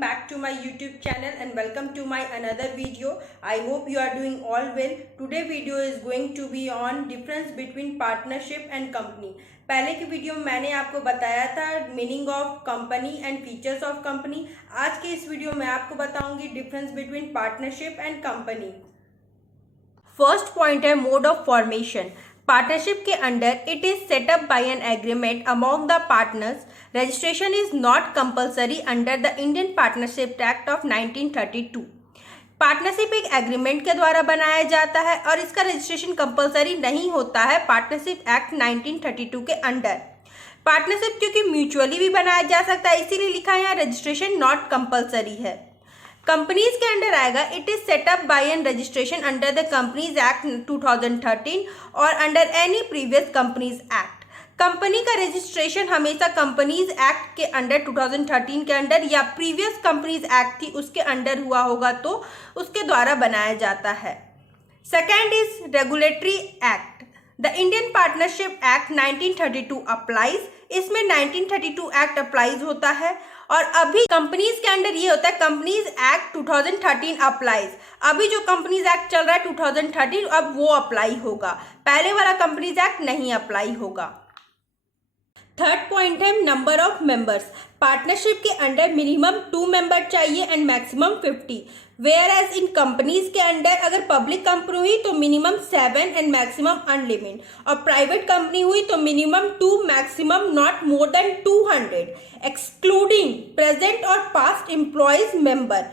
back to my YouTube channel and welcome to my another video. I hope you are doing all well. Today video is going to be on difference between partnership and company. पहले की video में मैंने आपको बताया था meaning of company and features of company. आज के इस वीडियो में आपको बताऊंगी difference between partnership and company. First point है मोड ऑफ फॉर्मेशन. पार्टनरशिप के under it is set up by an agreement among the partners. Registration is not compulsory under the Indian partnership act of 1932. Partnership एक agreement के द्वारा बनाया जाता है और इसका रजिस्ट्रेशन कंपल्सरी नहीं होता है पार्टनरशिप एक्ट 1932 के अंडर. पार्टनरशिप क्योंकि म्यूचुअली भी बनाया जा सकता है इसीलिए लिखा है यहाँ रजिस्ट्रेशन नॉट कंपल्सरी है. कंपनीज के अंडर आएगा it is set up by an registration under the companies act 2013 और under any previous companies act. Company का रजिस्ट्रेशन हमेशा कंपनीज एक्ट के अंडर 2013 के अंडर या प्रीवियस कंपनीज एक्ट थी उसके अंडर हुआ होगा तो उसके द्वारा बनाया जाता है. Second is regulatory act. The Indian partnership act 1932 applies. इसमें 1932 एक्ट अप्लाइज होता है और अभी कंपनीज के अंडर ये होता है कंपनीज एक्ट 2013 अप्लाइज. अभी जो कंपनीज एक्ट चल रहा है 2013 अब वो अप्लाई होगा, पहले वाला कंपनीज एक्ट नहीं अप्लाई होगा. थर्ड पॉइंट है नंबर ऑफ मेंबर्स. पार्टनरशिप के अंडर मिनिमम 2 मेंबर चाहिए and maximum 50. Whereas in companies के अंडर अगर पब्लिक कंपनी हुई तो मिनिमम 7 एंड मैक्सिमम अनलिमिटेड और प्राइवेट कंपनी हुई तो minimum 2 maximum not more than 200 excluding present और पास्ट एम्प्लॉयज मेंबर.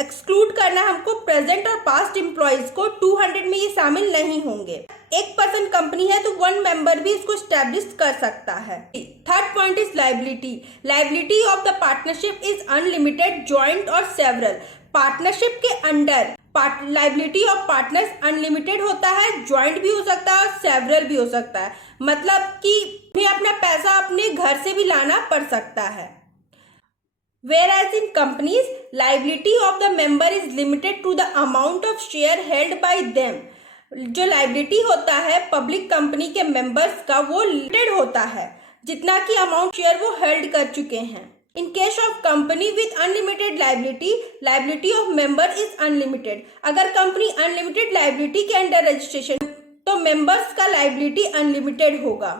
एक्सक्लूड करना हमको प्रेजेंट और पास्ट एम्प्लॉयज को 200 में ये शामिल नहीं होंगे. एक पर्सन कंपनी है तो 1 मेंबर भी इसको स्टैब्लिश कर सकता है. Third point is liability. Liability of the partnership is unlimited joint और सेवरल. पार्टनरशिप के under liability of partners unlimited होता है, ज्वाइंट भी हो सकता है और सेवरल भी हो सकता है. मतलब कि उन्हें अपना पैसा अपने घर से भी लाना पड़ सकता है. Whereas in companies, liability of the member is limited to the amount of share held by them. जो लाइबिलिटी होता है पब्लिक कंपनी के मेंबर्स का वो लिमिटेड होता है जितना कि अमाउंट शेयर वो हेल्ड कर चुके हैं. In case of company with unlimited liability, liability of member is unlimited. अगर कंपनी अनलिमिटेड लाइबिलिटी के अंडर रजिस्ट्रेशन तो मेंबर्स का लाइबिलिटी अनलिमिटेड होगा.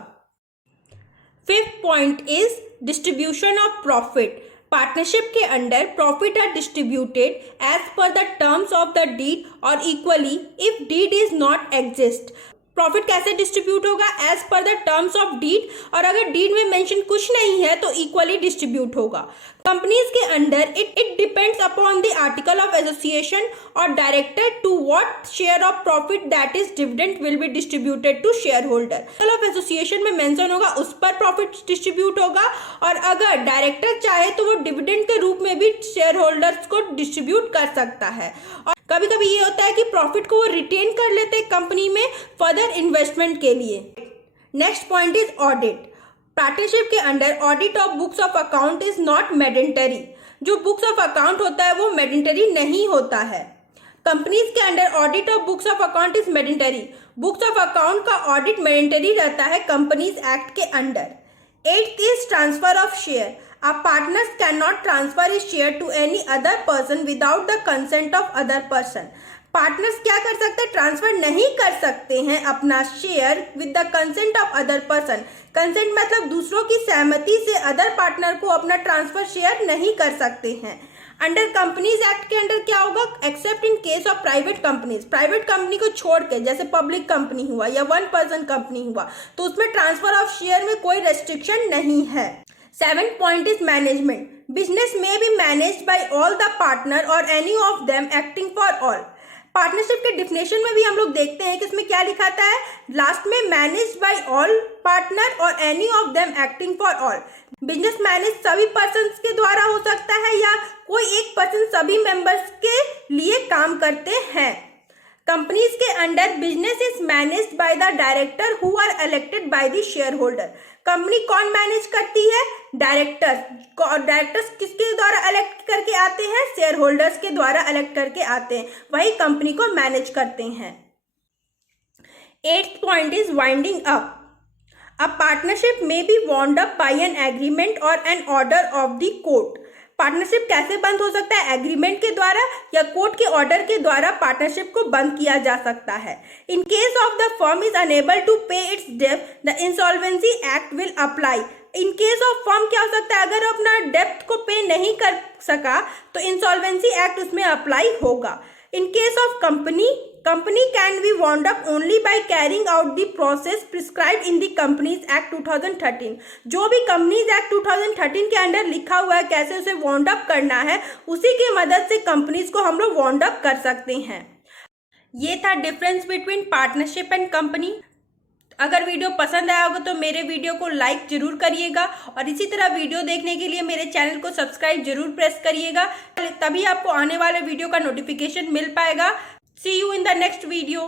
Fifth point is distribution of profit. Partnership के under profit are distributed as per the terms of the deed और equally if deed is not exist. Profit कैसे distribute होगा as per the terms of deed और अगर deed में mention कुछ नहीं है तो इक्वली डिस्ट्रीब्यूट होगा. कंपनीज के under it depends upon the article of association और director to what share of profit that is dividend will be distributed to shareholder. Article of association में mention होगा उस पर प्रॉफिट डिस्ट्रीब्यूट होगा और अगर डायरेक्टर चाहे तो वो डिविडेंड के रूप में भी शेयर होल्डर्स को डिस्ट्रीब्यूट कर सकता है. और कभी कभी ये होता है कि प्रॉफिट को वो रिटेन कर लेते हैं कंपनी में फर्दर इन्वेस्टमेंट के लिए. Next point is audit. Partnership के under audit of books of account is not mandatory. जो बुक्स ऑफ अकाउंट होता है वो मैंडेटरी नहीं होता है. कंपनीज के under audit of books of account is mandatory. Books of account का ऑडिट मैंडेटरी रहता है कंपनीज एक्ट के under. Eighth is transfer of share. A partners cannot transfer his share to any other person without the consent of other person. Partners क्या कर सकते हैं, transfer नहीं कर सकते हैं अपना share with the consent of other person. Consent मतलब दूसरों की सहमति से अदर पार्टनर को अपना ट्रांसफर शेयर नहीं कर सकते हैं. अंडर कंपनीज एक्ट के अंडर क्या होगा, accept in case of private companies. Private company को छोड़ के जैसे पब्लिक कंपनी हुआ या 1 पर्सन कंपनी हुआ तो उसमें ट्रांसफर ऑफ शेयर में कोई रेस्ट्रिक्शन नहीं है. Seventh point is management. Business may be managed by all the partner or any of them acting for all. Partnership के डिफिनेशन में भी हम लोग देखते हैं कि इसमें क्या लिखा था है लास्ट में मैनेज्ड बाय ऑल पार्टनर और any of them acting for all. Business manage सभी पर्सन के द्वारा हो सकता है या कोई एक पर्सन सभी मेंबर्स के लिए काम करते हैं. कंपनीज के under business is managed by the director who are elected by the share holder. Company कौन मैनेज करती है, डायरेक्टर्स. डायरेक्टर्स किसके द्वारा इलेक्ट करके आते हैं, शेयर होल्डर्स के द्वारा इलेक्ट करके आते हैं, वही कंपनी को मैनेज करते हैं. Eighth point is winding up. A partnership may be wound up by an agreement और an order of the court. Partnership कैसे बंद हो सकता है? एग्रीमेंट के द्वारा या कोर्ट के ऑर्डर के द्वारा पार्टनरशिप को बंद किया जा सकता है। In case of the firm is unable to pay its डेब्ट, the insolvency act will apply. In case of firm क्या हो सकता है? अगर वो अपना डेब्ट को पे नहीं कर सका तो इंसॉल्वेंसी एक्ट उसमें अप्लाई होगा। इन case of company can be wound up only by carrying out the process prescribed in the companies act 2013। जो भी कंपनीज एक्ट 2013 के अंडर लिखा हुआ है कैसे उसे वाउंड अप करना है, उसी की मदद से कंपनीज को हम लोग वाउंड अप कर सकते हैं। ये था difference between partnership and company. अगर वीडियो पसंद आया होगा तो मेरे वीडियो को लाइक जरूर करिएगा और इसी तरह वीडियो देखने के लिए मेरे चैनल को सब्सक्राइब जरूर प्रेस करिएगा, तभी आपको आने वाले वीडियो का नोटिफिकेशन मिल पाएगा। See you in the next video.